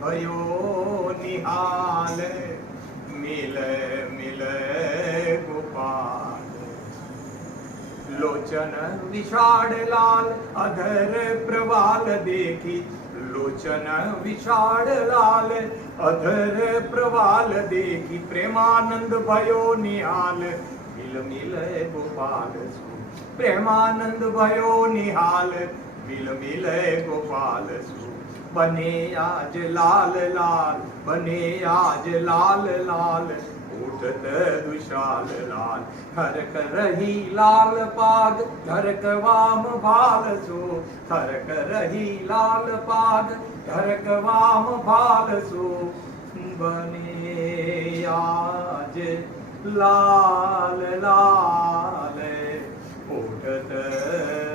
भयो निहाल मिले मिले गोपाल लोचन विशाल लाल अधर प्रवाल देखी लोचन विशाल लाल अधर प्रवाल देखी प्रेमानंद भयो निहाल मिल मिले गोपाल सु प्रेमानंद भयो निहाल मिल मिले गोपाल सु बने आज लाल लाल बने आज लाल लाल उठत दुशाल लाल हरक रही लाल पाग धरक वाम भाल सो हरक रही लाल पाग धरक वाम भाल सो बने आज लाल लाल उठत